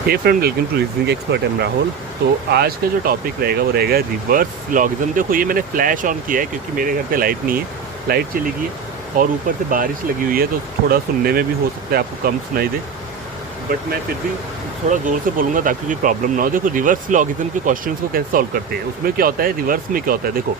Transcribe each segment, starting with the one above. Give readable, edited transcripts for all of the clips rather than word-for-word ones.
Hey friend, welcome to reasoning expert. Am Rahul. तो आज का जो टॉपिक रहेगा वो रहेगा रिवर्स लॉगिज्म। देखो, ये मैंने फ्लैश ऑन किया है क्योंकि मेरे घर पे लाइट नहीं है, लाइट चली गई है और ऊपर से बारिश लगी हुई है, तो थोड़ा सुनने में भी हो सकता है आपको कम सुनाई दे, बट मैं फिर भी थोड़ा ज़ोर से बोलूँगा ताकि कोई प्रॉब्लम ना हो। देखो, रिवर्स लॉगिज्म के क्वेश्चन को कैसे सॉल्व करते हैं, उसमें क्या होता है, रिवर्स में क्या होता है। देखो,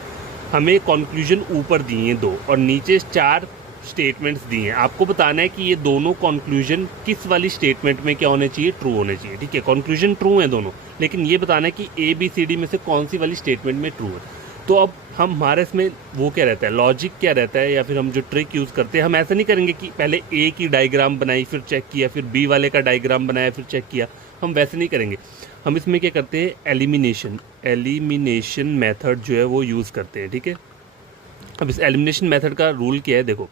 हमें कंक्लूजन ऊपर दिए हैं 2 और नीचे 4 स्टेटमेंट्स दिए हैं। आपको बताना है कि ये दोनों कंक्लूजन किस वाली स्टेटमेंट में क्या होने चाहिए, ट्रू होने चाहिए। ठीक है, कंक्लूजन ट्रू है दोनों, लेकिन ये बताना है कि ABCD में से कौन सी वाली स्टेटमेंट में ट्रू है। तो अब हमारे इसमें वो क्या रहता है, लॉजिक क्या रहता है, या फिर हम जो ट्रिक यूज़ करते हैं, हम ऐसा नहीं करेंगे कि पहले A की डायग्राम बनाई फिर चेक किया, फिर B वाले का डायग्राम बनाया फिर चेक किया। हम वैसे नहीं करेंगे। हम इसमें क्या करते हैं, एलिमिनेशन मेथड जो है वो यूज़ करते हैं। ठीक है, अब इस एलिमिनेशन मेथड का रूल क्या है, देखो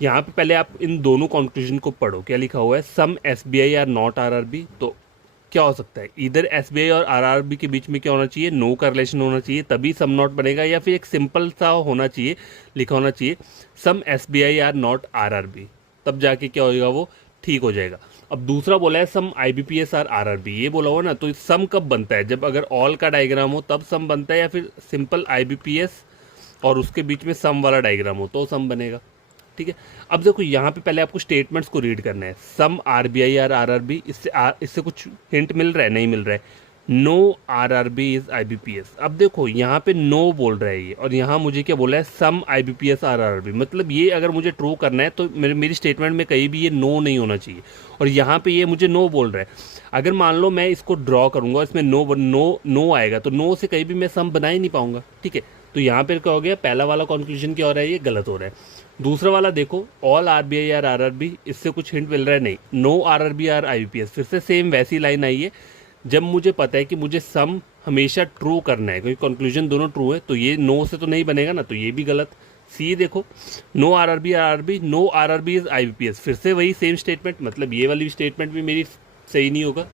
यहाँ पे पहले आप इन दोनों कंक्लूजन को पढ़ो। क्या लिखा हुआ है, some SBI are not RRB। तो क्या हो सकता है, इधर SBI और RRB के बीच में क्या होना चाहिए, नो का रिलेशन होना चाहिए, तभी सम नॉट बनेगा, या फिर एक सिंपल सा होना चाहिए, लिखा होना चाहिए सम SBI आर नॉट RRB, तब जाके क्या होगा, वो ठीक हो जाएगा। अब दूसरा बोला है सम IBPS आर RRB, ये बोला हुआ ना, तो सम कब बनता है, जब अगर ऑल का डायग्राम हो तब सम बनता है, या फिर सिंपल IBPS और उसके बीच में सम वाला डायग्राम हो तो सम बनेगा। ठीक है, अब देखो यहाँ पे पहले आपको स्टेटमेंट्स को रीड करना है। सम RBI आर RRB, इससे कुछ हिंट मिल रहा है, नहीं मिल रहा है। No RRB is IBPS। अब देखो यहाँ पे नो बोल रहा है ये, और यहाँ मुझे क्या बोला है, सम IBPS आर RRB। मतलब ये अगर मुझे ट्रू करना है तो मेरी स्टेटमेंट में कहीं भी ये नो नहीं होना चाहिए, और यहाँ पे ये मुझे नो बोल रहा है। अगर मान लो मैं इसको ड्रॉ करूंगा, इसमें नो आएगा, तो नो से कहीं भी मैं सम बना ही नहीं पाऊंगा। ठीक है, तो यहाँ पे क्या हो गया, पहला वाला कंक्लूजन क्या हो रहा है, ये गलत हो रहा है। दूसरा वाला देखो, ऑल RBI आर RRB, इससे कुछ हिंट मिल रहा है, नहीं। नो RRB आर IBPS, फिर से सेम वैसी लाइन आई है। जब मुझे पता है कि मुझे सम हमेशा ट्रू करना है, क्योंकि कंक्लूजन दोनों ट्रू है, तो ये नो से तो नहीं बनेगा ना, तो ये भी गलत। सी देखो, no RRB are RRB, no RRB is IBPS, फिर से वही सेम स्टेटमेंट, मतलब ये वाली स्टेटमेंट भी मेरी सही नहीं होगा।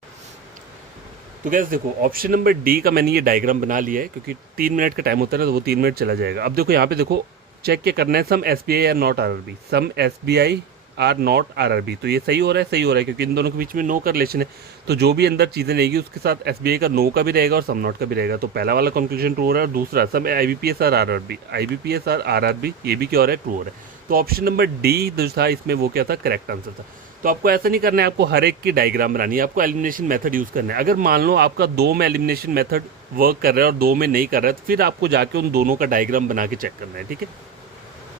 तो गैस देखो, ऑप्शन नंबर डी का मैंने ये डायग्राम बना लिया है, क्योंकि 3 मिनट का टाइम होता है ना, तो वो 3 मिनट चला जाएगा। अब देखो यहाँ पे देखो, चेक क्या करना है, some SBI are not RRB, some SBI are not RRB। तो ये सही हो रहा है, सही हो रहा है, क्योंकि इन दोनों के बीच में नो का रिलेशन है। तो जो भी अंदर चीज़ें रहेगी उसके साथ SBI का नो का भी रहेगा और सम नॉट का भी रहेगा। तो पहला वाला कंक्लूजन ट्रू हो रहा है, और दूसरा सम IBPS आर RRB, ये भी क्या हो रहा है, ट्रू हो रहा है। तो ऑप्शन नंबर डी जो था इसमें, वो क्या था, करेक्ट आंसर था। तो आपको ऐसा नहीं करना है, आपको हर एक की डायग्राम बनानी है, आपको एलिमिनेशन मेथड यूज़ करना है। अगर मान लो आपका 2 में एलिमिनेशन मेथड वर्क कर रहा है और 2 में नहीं कर रहा है, तो फिर आपको जाके उन दोनों का डायग्राम बना के चेक करना है। ठीक है।